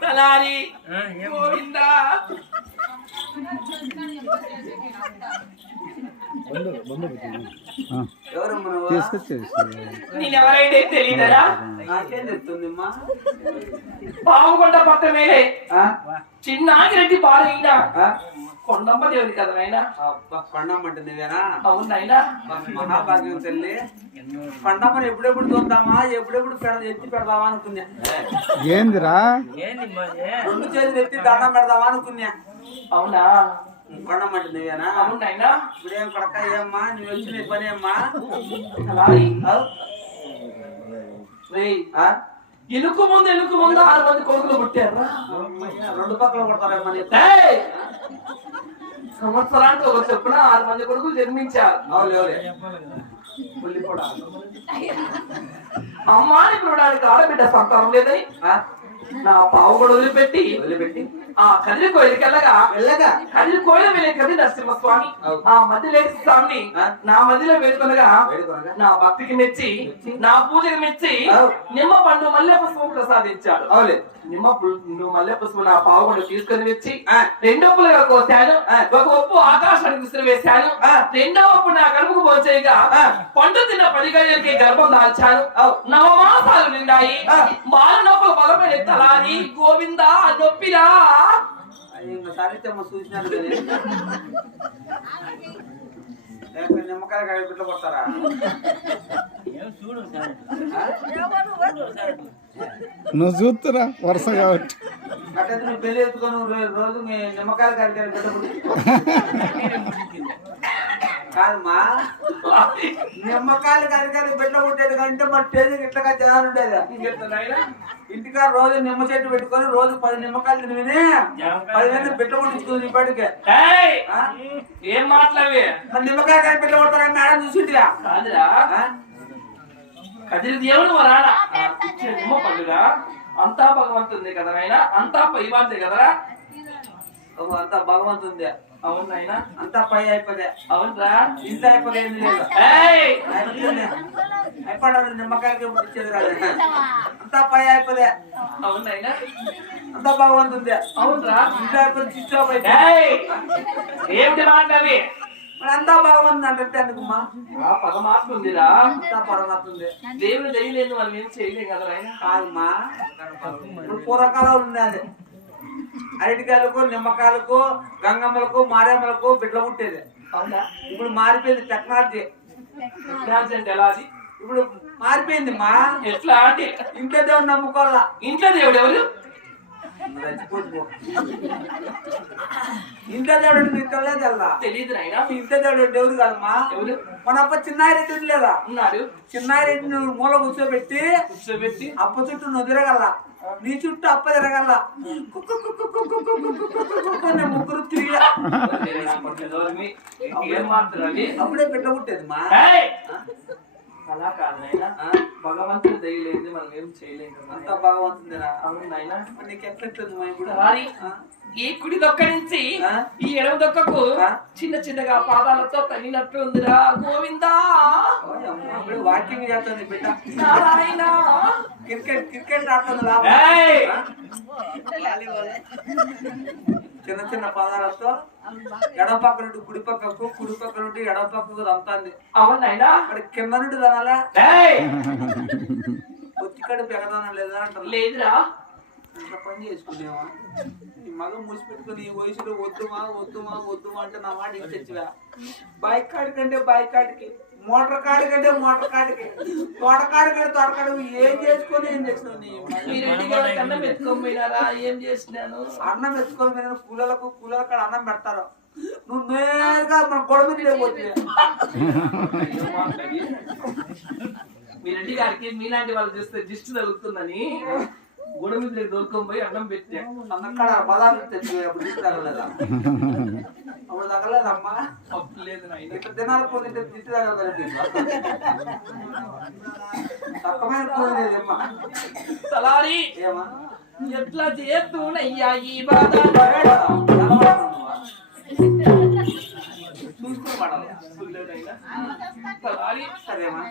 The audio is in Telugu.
తలారి గోవిందా. ఎవరమ్మా నువ్వు? తీసుకొచ్చేసి నేనెవరైతే తెలియదరా? పావుకొండ పక్కమేలే ఆ? చిన్న ఆగిరెడ్డి పాలైన? కొండమ్మ దేవుడి కదా నాయన? అబ్బా, కొండమ్మంటే నువ్వేనా? అవును నాయనా. మహాభాగ్యం తల్లి. కొండమ్మని ఎప్పుడెప్పుడు చూద్దామా? ఎప్పుడెప్పుడు పెడ ఎత్తి పెడదామా అనుకున్నా. ఏందిరా? రెండు చేతులు ఎత్తి దండం పెడదామా అనుకున్నా. అవునా? కొండమ్మంటే నువ్వేనా అవును నాయనా ఇప్పుడేం కొడక ఏమ్మా నువ్వు వచ్చిన పని ఏమ్మా తలారి ఆ? రేయ్ ఆ? ఎలుకు ముందు ఎలుకు ముందు ఆరు మంది కొడుకులు పుట్టారా రెండు పక్కల కొడతారేమ్మా! సంవత్సరానికి ఒక చెప్పున ఆరు మంది కొడుకులు జన్మించారు. అమ్మాని పిలవడానికి ఆడబిడ్డ సంతానం లేదని? నా పావు కూడా వదిలిపెట్టి వదిలిపెట్టి ఆ కదిరి కోయిలకెళ్ళగా వెళ్ళగా కదిరి కోయిల వెళ్ళే కది నరసింహస్వామి అవు. ఆ మధ్యలేని స్వామిని? నా మధ్యలో వేడుకొనగా? నా భక్తికి మెచ్చి నా పూజకి మెచ్చి. నిమ్మ పండు మల్లె పుష్పం ప్రసాదించాడు అవులే నిమ్మ పు- నువ్వు మల్లె పుష్పం నా పావుగొండ తీసుకొని వచ్చి ఆ. రెండో పుల్లగా కోసాను. ఒక ఒప్పు ఆకాశానికి విసిరి వేశాను ఆ. రెండో ఒప్పు నా కడుపుకు పోచేయగా. పండు తిన్న పది గడియలకి గర్భం దాల్చాను. నవమాసాలు నిండాయి ఆ. తలారి గోవిందా నొప్పిరా నిమ్మకాయ కాయ బిడ్డ కొడతారా? నువ్వు చూస్తురా వరుస కాబట్టి. అట్లయితే నువ్వు పెళ్ళి ఎత్తుకొని రో- రోజు మీ నిమ్మకాయలు కాయ బిడ్డ కాదమ్మా నిమ్మకాయలు కరికాయలు బిడ్డ కొట్టేది కంటే మన తేదీ ఇట్లా జనాలు ఉండేది? ఇంటికాడ రోజు నిమ్మ చెట్టు పెట్టుకొని రోజు పది నిమ్మకాయలు తిని పది మంది బిడ్డ కొట్టించుకుంది ఇప్పటికే? ఏం మాట్లాడవే? నిమ్మకాయ కాయ బిడ్డ కొడతారని మేడం చూసింటిరా కాదురా? కదిరి దేవుడు ఇచ్చిన నిమ్మ పండుగ. అంతా భగవంతుంది కదా నాయన? అంతా పైవాంతే కదరా ఓ, అంతా భగవంతుంది. అవును నాయన అంతా పై అయిపోదే. అవునరా ఇంత అయిపోతే ఏం లేదు. ఏయ్! అయిపోయి నిమ్మకాయలకి ఇచ్చేది రాదు. అంతా పై అయిపోదే. అవును నాయన. అంతా భగవంతుంది. అవునరా ఇంత అయిపోతే ఏయ్! ఏమిటి మాట్లాడి అంతా బాగుంది అంటే అందుకమ్మా ఆ పదమాత్మ ఉందిరా. అంతా పరమాత్తుంది దేవుడు దయలేదు మనం ఏం చేయలేం కదా కాదమ్మా. పూర్వకాలం ఉన్నది అరటికాయలకు నిమ్మకాయలకు గంగమ్మలకు మారేమ్మలకు బిడ్డ పుట్టేది. అవునా? ఇప్పుడు మారిపోయింది టెక్నాలజీ టెక్నాలజీ అంటే ఎలా అది? ఇప్పుడు మారిపోయింది మా. ఎట్లా అంటే? ఇంట్లో దేవుడు నమ్ముకోవాలా? ఇంట్లో దేవుడు ఎవరు? చచ్చిపోతు ఇంట్లో దేవుడు నీకు తెలియదు అల్లా తెలియదు నాయన దేవుడు కాదమ్మా. ఎవరు? మన అప్ప చిన్నారెడ్డి లేదా? ఉన్నాడు చిన్నారెడ్డి నువ్వు మూల కూర్చోబెట్టి కూర్చోబెట్టి అప్ప చుట్టూ నువ్వు తిరగల నీ చుట్టూ అప్ప తిరగల ముగ్గురు తిరిగి అప్పుడే పుట్టేది మా! అలా కాదు నాయన భగవంతుడు దయలేదు మనం ఏం చేయలేం కదా. అంత. బాగుంటుందిరా అవును నాయన నీకు ఎట్లెట్టుంది మా ఇప్పుడు రారి ఈ కుడి దొక్క నుంచి? ఈ ఎడమ దొక్కకు? చిన్న చిన్నగా పాదాలతో తగినట్టు ఉందిరా గోవిందా. వాకింగ్ చేస్తుంది బిడ్డ. నారాయణ. క్రికెట్ క్రికెట్ ఆడుతుంది? చిన్న చిన్న పదాలతో ఎడమ పక్క నుండి కుడి పక్కకు కుడి పక్క నుండి ఎడమ పక్కకు దంతాంది. అవును నాయనా అక్కడ కింద నుండి తనాలా! ఒత్తికడ పెరగదానా లేదా అంటారు లేదురా. పని చేసుకునేవా ఈ మగ ముసి పెట్టుకుని ఈ వయసులో వద్దుమా వద్దుమా వద్దుమా అంటే నా మాట ఇచ్చా బైక్ కాడి కంటే బైక్ కాడికి మోటార్ కాడి కంటే మోటార్ కాడికి తోటకాడి కంటే తోటకాడి ఏం చేసుకొని ఏం చేసినావు నీ మీ రెడ్డి గారు కన్నం ఎత్తుకొని పోయినారా ఏం చేసినాను? అన్నం ఎత్తుకొని మీద కూలలకు కూలల కాడ అన్నం పెడతారు. నువ్వు నేరుగా మన గొడవ పోతుంది మీ రెడ్డి గారికి మీలాంటి వాళ్ళు చూస్తే దిష్టి తగులుతుందని. గొడవ మీద దొరుకుని పోయి అన్నం పెట్టా. అన్నక్కడ పదార్థం తెచ్చి అప్పుడు తగలేదా అప్పుడు తగలేదమ్మా. తప్పు లేదు నాయన ఇట్లా దినాలు పోతే దిష్టి తగలదు తక్కువమైన కూలి లేదమ్మా. తలారి ఏమా? ఎట్లా చేస్తున్నయ్యా ఈ బాధ? తలారి. సరేమా?